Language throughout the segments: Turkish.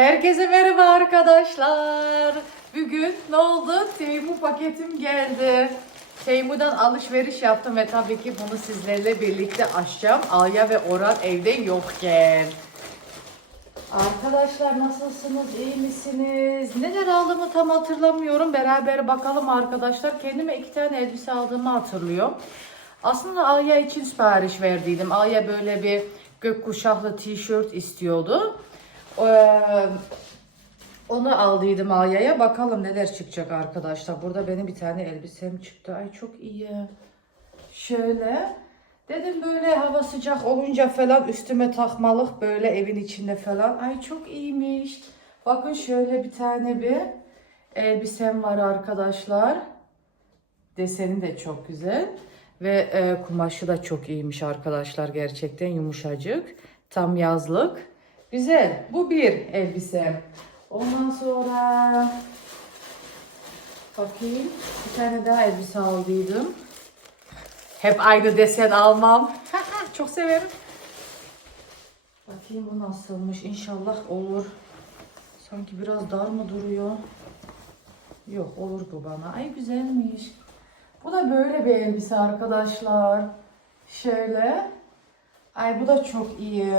Herkese merhaba arkadaşlar. Bugün ne oldu? Teymu paketim geldi. Teymu'dan alışveriş yaptım ve tabii ki bunu sizlerle birlikte açacağım. Aya ve Orhan evde yokken. Arkadaşlar nasılsınız? İyi misiniz? Neler aldığımı tam hatırlamıyorum. Beraber bakalım arkadaşlar. Kendime iki tane elbise aldığımı hatırlıyorum. Aslında Aya için sipariş verdiydim. Aya böyle bir gökkuşaklı tişört istiyordu. Onu aldıydım Aya'ya. Bakalım neler çıkacak arkadaşlar. Burada benim bir tane elbisem çıktı. Ay çok iyi. Şöyle. Dedim böyle hava sıcak olunca falan üstüme takmalık böyle evin içinde falan. Ay çok iyiymiş. Bakın şöyle bir tane bir elbisem var arkadaşlar. Deseni de çok güzel. Ve e, kumaşı da çok iyiymiş arkadaşlar. Gerçekten yumuşacık. Tam yazlık. Güzel. Bu bir elbisem. Ondan sonra bakayım. Bir tane daha elbise aldıydım. Hep aynı desen almam. çok severim. Bakayım bu nasılmış. İnşallah olur. Sanki biraz dar mı duruyor? Yok olur bu bana. Ay güzelmiş. Bu da böyle bir elbise arkadaşlar. Şöyle. Ay bu da çok iyi.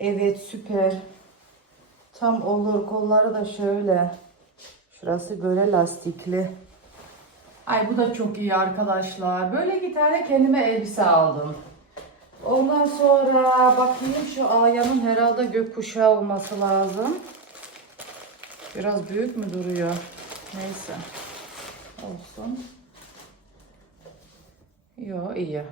Evet süper. Tam olur. Kolları da şöyle. Şurası böyle lastikli. Ay bu da çok iyi arkadaşlar. Böyle iki tane kendime elbise aldım. Ondan sonra bakayım şu Aya'nın herhalde gökkuşağı olması lazım. Biraz büyük mü duruyor? Neyse. Olsun. Yo iyi.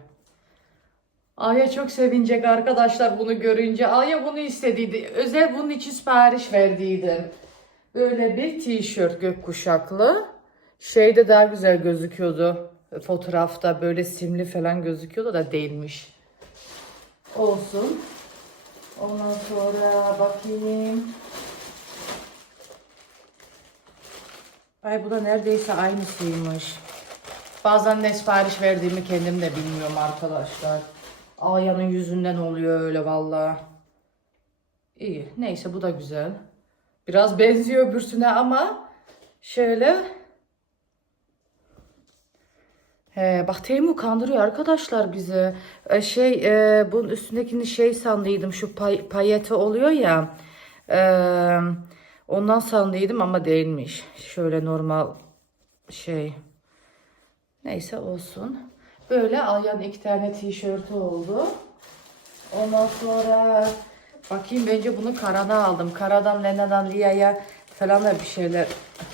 Aya çok sevinecek arkadaşlar bunu görünce. Aya bunu istediydi. Özel bunun için sipariş verdiydim. Böyle bir tişört gökkuşaklı. Şeyde daha güzel gözüküyordu. Fotoğrafta böyle simli falan gözüküyordu da değilmiş. Olsun. Ondan sonra bakayım. Ay bu da neredeyse aynısıymış. Bazen ne sipariş verdiğimi kendim de bilmiyorum arkadaşlar. Aya'nın yüzünden oluyor öyle valla. İyi. Neyse bu da güzel. Biraz benziyor öbürsüne ama şöyle. He, bak Teymu kandırıyor arkadaşlar bizi. E, şey e, bunun üstündekini şey sandıydım şu pay, payete oluyor ya. E, ondan sandıydım ama değilmiş. Şöyle normal şey. Neyse olsun. Böyle Alya'nın iki tane tişörtü oldu. Ondan sonra bakayım bence bunu Kara'da aldım. Kara'dan Lena'dan Lia'ya falan da bir şeyler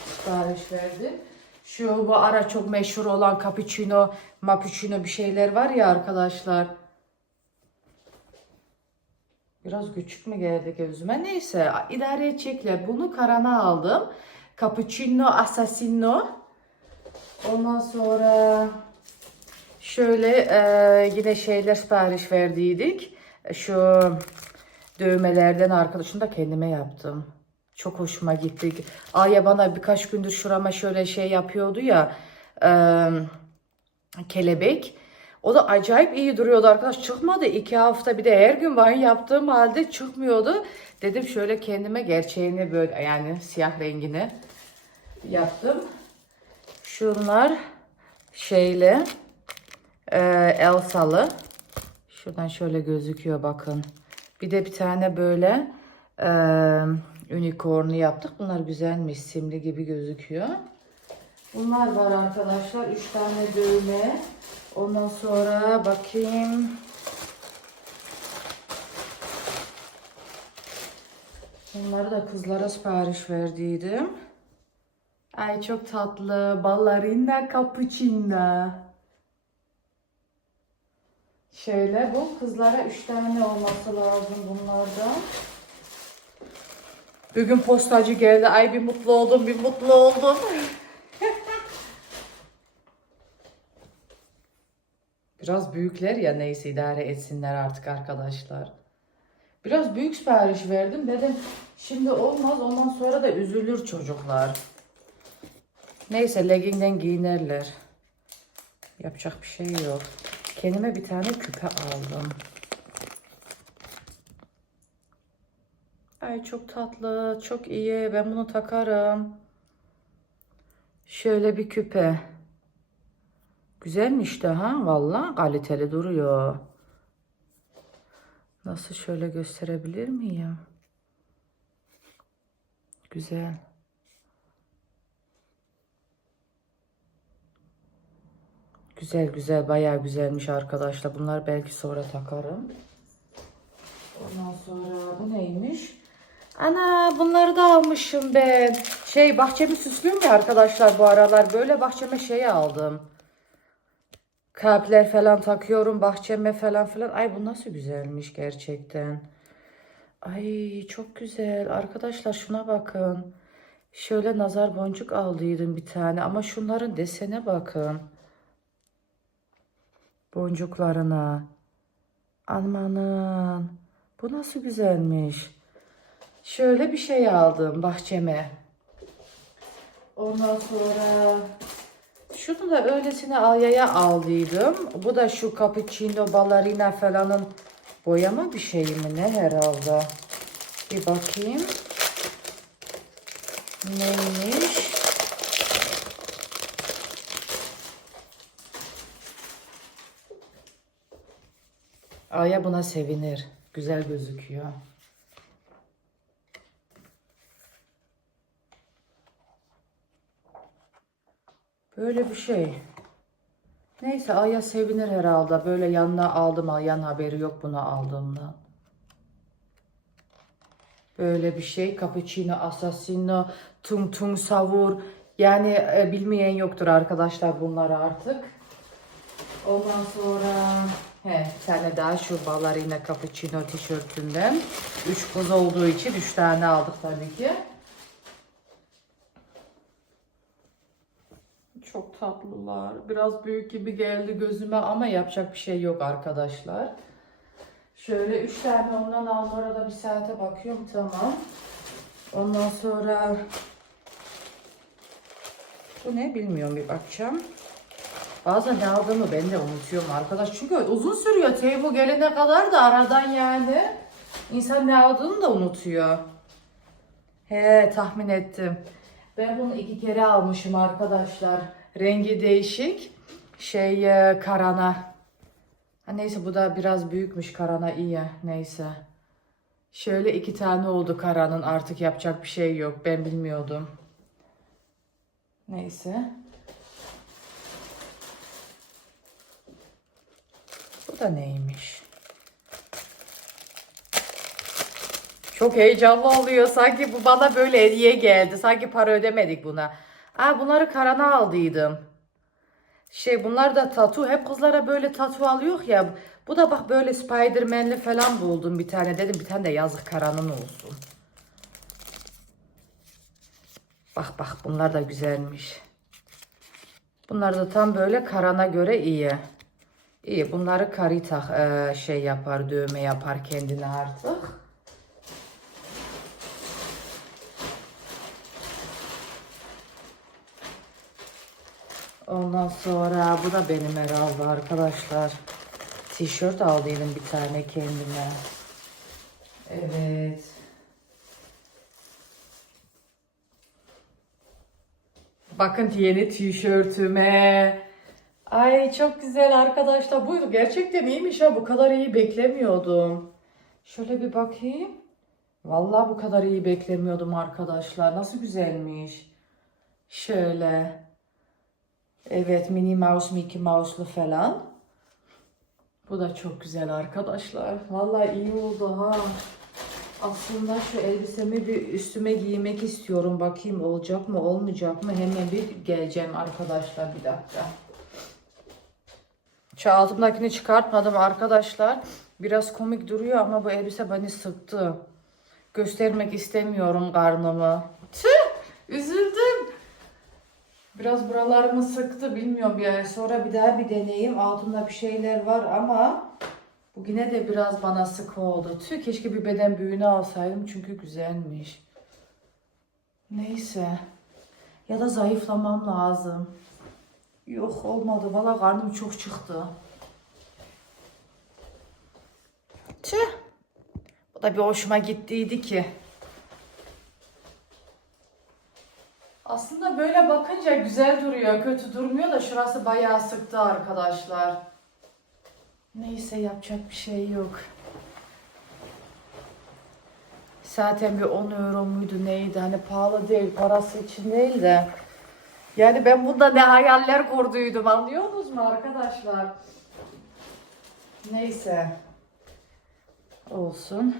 sipariş verdi. Şu bu ara çok meşhur olan cappuccino, mappuccino bir şeyler var ya arkadaşlar. Biraz küçük mü geldi gözüme? Neyse idare edecekler. Bunu Kara'na aldım. Cappuccino Assassino. Ondan sonra şöyle e, yine şeyler sipariş verdiydik. Şu dövmelerden arkadaşım da kendime yaptım. Çok hoşuma gitti. Aya bana birkaç gündür şurama şöyle şey yapıyordu ya. e, kelebek. O da acayip iyi duruyordu arkadaş. Çıkmadı iki hafta bir de her gün banyo yaptığım halde çıkmıyordu. Dedim şöyle kendime gerçeğini böyle yani siyah rengini yaptım. Şunlar şeyle e, Elsa'lı. Şuradan şöyle gözüküyor bakın. Bir de bir tane böyle e, unicorn'u yaptık. Bunlar güzelmiş. Simli gibi gözüküyor. Bunlar var arkadaşlar. Üç tane dövme. Ondan sonra bakayım. Bunları da kızlara sipariş verdiydim. Ay çok tatlı. Ballerina cappuccino. Şöyle bu kızlara üç tane olması lazım bunlardan. Bugün postacı geldi. Ay bir mutlu oldum, bir mutlu oldum. Biraz büyükler ya neyse idare etsinler artık arkadaşlar. Biraz büyük sipariş verdim dedim. Şimdi olmaz ondan sonra da üzülür çocuklar. Neyse leggingden giyinirler. Yapacak bir şey yok. Kendime bir tane küpe aldım. Ay çok tatlı, çok iyi. Ben bunu takarım. Şöyle bir küpe. Güzelmiş de ha. Vallahi kaliteli duruyor. Nasıl şöyle gösterebilir miyim? Güzel. Güzel güzel bayağı güzelmiş arkadaşlar. Bunlar belki sonra takarım. Ondan sonra bu neymiş? Ana bunları da almışım ben. Şey bahçemi süslüyorum ya arkadaşlar bu aralar. Böyle bahçeme şey aldım. Kalpler falan takıyorum bahçeme falan filan. Ay bu nasıl güzelmiş gerçekten. Ay çok güzel. Arkadaşlar şuna bakın. Şöyle nazar boncuk aldıydım bir tane ama şunların desene bakın. Boncuklarına. Amanın. Bu nasıl güzelmiş. Şöyle bir şey aldım bahçeme. Ondan sonra şunu da öylesine Alya'ya aldıydım. Bu da şu cappuccino ballerina falanın boyama bir şey mi ne herhalde. Bir bakayım. Neymiş? Aya buna sevinir. Güzel gözüküyor. Böyle bir şey. Neyse Aya sevinir herhalde. Böyle yanına aldım. Aya'nın haberi yok bunu aldığımdan. Böyle bir şey. Cappuccino, assassino, tung tung savur. Yani e, bilmeyen yoktur arkadaşlar bunları artık. Ondan sonra he, bir tane daha şu ballerina cappuccino tişörtünden. Üç kız olduğu için üç tane aldık tabii ki. Çok tatlılar. Biraz büyük gibi geldi gözüme ama yapacak bir şey yok arkadaşlar. Şöyle üç tane ondan aldım. Orada bir saate bakıyorum tamam. Ondan sonra bu ne bilmiyorum bir bakacağım. Bazen ne aldığımı ben de unutuyorum arkadaş. Çünkü uzun sürüyor. Teybu gelene kadar da aradan yani. İnsan ne aldığını da unutuyor. He tahmin ettim. Ben bunu iki kere almışım arkadaşlar. Rengi değişik. Şey e, karana. Ha, neyse bu da biraz büyükmüş karana iyi. Neyse. Şöyle iki tane oldu karanın. Artık yapacak bir şey yok. Ben bilmiyordum. Neyse. Da neymiş? Çok heyecanlı oluyor. Sanki bu bana böyle hediye geldi. Sanki para ödemedik buna. Aa, bunları Karan'a aldıydım. Şey bunlar da tatu. Hep kızlara böyle tatu alıyor ya. Bu da bak böyle Spiderman'li falan buldum bir tane. Dedim bir tane de yazık Karan'ın olsun. Bak bak bunlar da güzelmiş. Bunlar da tam böyle Karan'a göre iyi. İyi bunları karita e, şey yapar dövme yapar kendine artık. Ondan sonra bu da benim herhalde arkadaşlar. Tişört aldıydım bir tane kendime. Evet. Bakın yeni tişörtüme. Ay çok güzel arkadaşlar. Bu gerçekten iyiymiş ha. Bu kadar iyi beklemiyordum. Şöyle bir bakayım. Vallahi bu kadar iyi beklemiyordum arkadaşlar. Nasıl güzelmiş. Şöyle. Evet Minnie Mouse, Mickey Mouse'lu falan. Bu da çok güzel arkadaşlar. Vallahi iyi oldu ha. Aslında şu elbisemi bir üstüme giymek istiyorum. Bakayım olacak mı olmayacak mı? Hemen bir geleceğim arkadaşlar bir dakika. Şu altımdakini çıkartmadım arkadaşlar. Biraz komik duruyor ama bu elbise beni sıktı. Göstermek istemiyorum karnımı. Tüh! Üzüldüm. Biraz buralarımı sıktı bilmiyorum yani. Sonra bir daha bir deneyeyim. Altında bir şeyler var ama bu yine de biraz bana sık oldu. Tüh keşke bir beden büyüğünü alsaydım çünkü güzelmiş. Neyse. Ya da zayıflamam lazım. Yok olmadı. Valla karnım çok çıktı. Tüh. Bu da bir hoşuma gittiydi ki. Aslında böyle bakınca güzel duruyor. Kötü durmuyor da şurası bayağı sıktı arkadaşlar. Neyse yapacak bir şey yok. Zaten bir 10 euro muydu neydi? Hani pahalı değil, parası için değil de. Yani ben bunda ne hayaller kurduydum anlıyorsunuz mu arkadaşlar? Neyse. Olsun.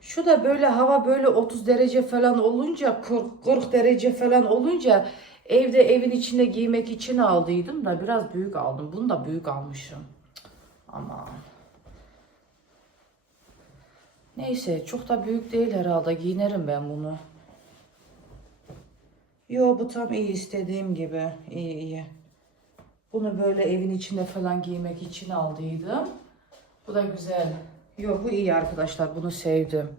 Şu da böyle hava böyle 30 derece falan olunca 40, 40 derece falan olunca evde evin içinde giymek için aldıydım da biraz büyük aldım. Bunu da büyük almışım. Aman. Neyse çok da büyük değil herhalde. Giyinerim ben bunu. Yo bu tam iyi istediğim gibi. İyi iyi. Bunu böyle evin içinde falan giymek için aldıydım. Bu da güzel. Yo bu iyi arkadaşlar. Bunu sevdim.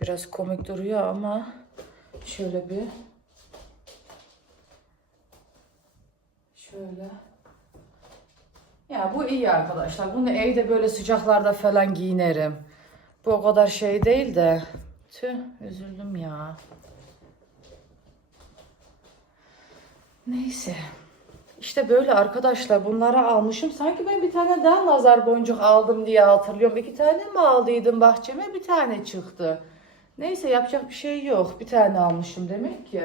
Biraz komik duruyor ama şöyle bir şöyle ya bu iyi arkadaşlar. Bunu evde böyle sıcaklarda falan giyinerim. Bu o kadar şey değil de. Tüh üzüldüm ya. Neyse. İşte böyle arkadaşlar bunları almışım. Sanki ben bir tane daha nazar boncuk aldım diye hatırlıyorum. İki tane mi aldıydım bahçeme? Bir tane çıktı. Neyse yapacak bir şey yok. Bir tane almışım demek ki.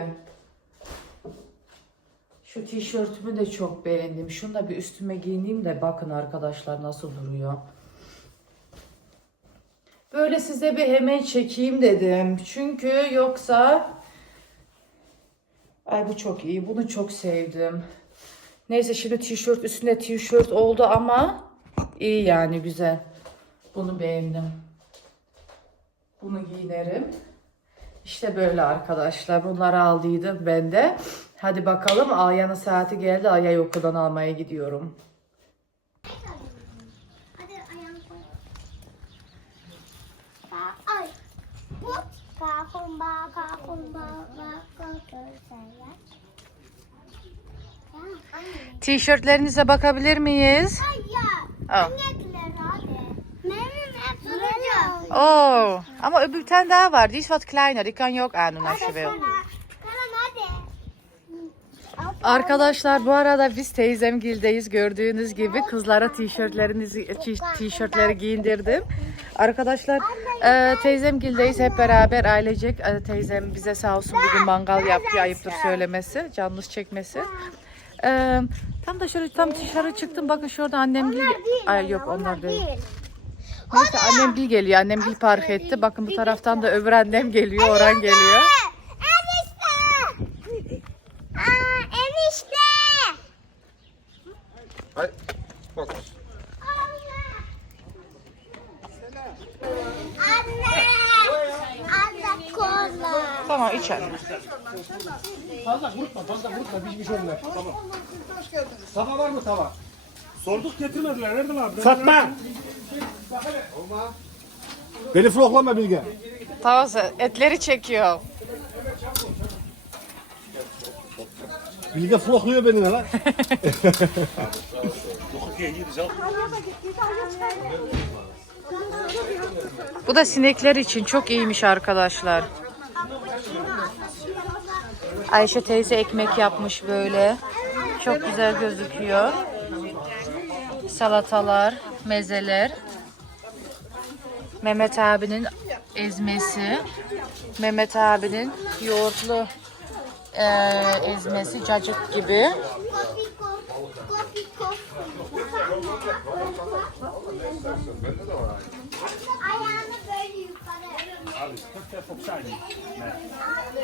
Şu tişörtümü de çok beğendim. Şunu da bir üstüme giyineyim de bakın arkadaşlar nasıl duruyor. Böyle size bir hemen çekeyim dedim. Çünkü yoksa Ay bu çok iyi. Bunu çok sevdim. Neyse şimdi tişört üstünde tişört oldu ama iyi yani güzel. Bunu beğendim. Bunu giyinerim. İşte böyle arkadaşlar. Bunları aldıydım ben de. Hadi bakalım Aya'nın saati geldi. Aya'yı okuldan almaya gidiyorum. Hadi ayağını koy. Ba ay. Bu. Kakumba kakumba kakumba Ya anne. Tişörtlerinize bakabilir miyiz? Hayır. Duracağım. Oo, ama öbür bir tane daha var. Die is wat kleiner. Die kan je ook aandoen als je wil. Arkadaşlar bu arada biz teyzemgildeyiz gördüğünüz gibi kızlara tişörtlerinizi ti- tişörtleri giyindirdim. Arkadaşlar e, teyzemgildeyiz hep beraber ailecek. E, teyzem bize sağ olsun bugün mangal yaptı ayıptır söylemesi canınız çekmesi. E, tam da şöyle tam dışarı çıktım. Bakın şurada annem gil ay yok onlar değil. Neyse annem gil geliyor annem gil park etti. Bakın bu taraftan da öbür annem geliyor Orhan geliyor. Vurma, fazla vurma. Pişmiş onlar. Tamam. Tava var mı tava? Sorduk getirmediler. Nerede abi? Satma. Beni floklama Bilge. Tamam etleri çekiyor. Bilge flokluyor beni lan. Bu da sinekler için çok iyiymiş arkadaşlar. Ayşe teyze ekmek yapmış böyle. Çok güzel gözüküyor. Salatalar, mezeler. Mehmet abinin ezmesi. Mehmet abinin yoğurtlu eee, ezmesi cacık gibi. Ayağını böyle yukarı. Kijk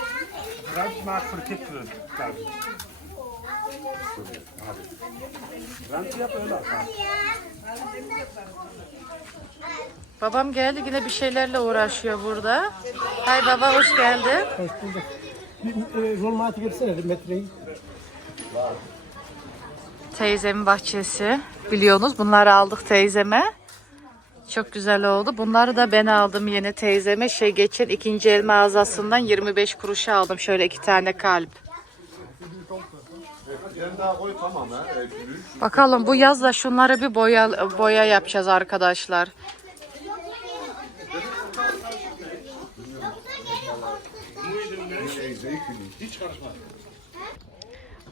maken voor de yap öyle at. Babam geldi yine bir şeylerle uğraşıyor burada. Hay baba hoş geldin. Hoş bulduk. Bir e, rol matı getirsene metreyi. Teyzemin bahçesi. Biliyorsunuz bunları aldık teyzeme. Çok güzel oldu. Bunları da ben aldım yine teyzeme. Şey geçen ikinci el mağazasından 25 kuruşa aldım. Şöyle iki tane kalp. Bakalım bu yaz da şunları bir boya boya yapacağız arkadaşlar.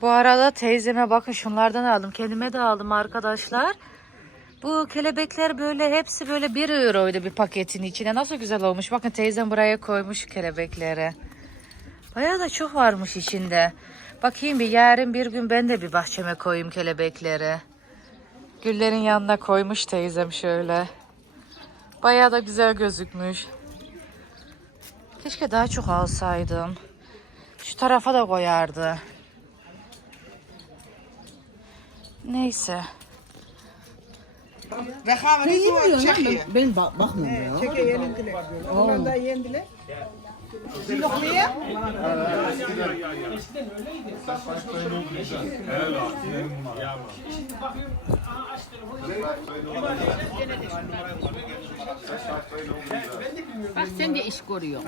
Bu arada teyzeme bakın şunlardan aldım. Kendime de aldım arkadaşlar. Bu kelebekler böyle hepsi böyle 1 euroydu bir paketin içine. Nasıl güzel olmuş. Bakın teyzem buraya koymuş kelebekleri. Bayağı da çok varmış içinde. Bakayım bir yarın bir gün ben de bir bahçeme koyayım kelebekleri. Güllerin yanına koymuş teyzem şöyle. Bayağı da güzel gözükmüş. Keşke daha çok alsaydım. Şu tarafa da koyardı. Neyse. We gaan we niet voor Tsjechië. Ben bak bakmıyorum ya. Tsjechië yenildiler. Hollanda yendiler. Zie nog meer? Bak sen de iş görüyor.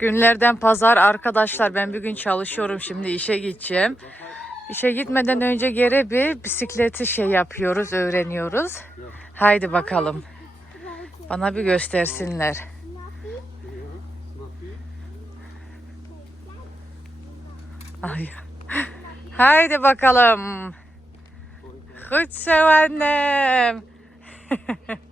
Günlerden pazar arkadaşlar ben bir gün çalışıyorum şimdi işe gideceğim. İşe gitmeden önce geri bir bisikleti şey yapıyoruz, öğreniyoruz. Haydi bakalım. Bana bir göstersinler. Ay. Haydi bakalım. Goed zo annem.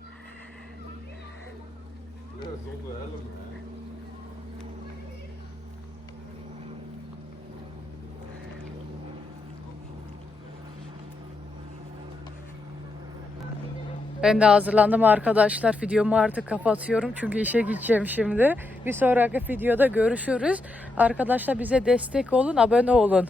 Ben de hazırlandım arkadaşlar. Videomu artık kapatıyorum çünkü işe gideceğim şimdi. Bir sonraki videoda görüşürüz. Arkadaşlar bize destek olun, abone olun.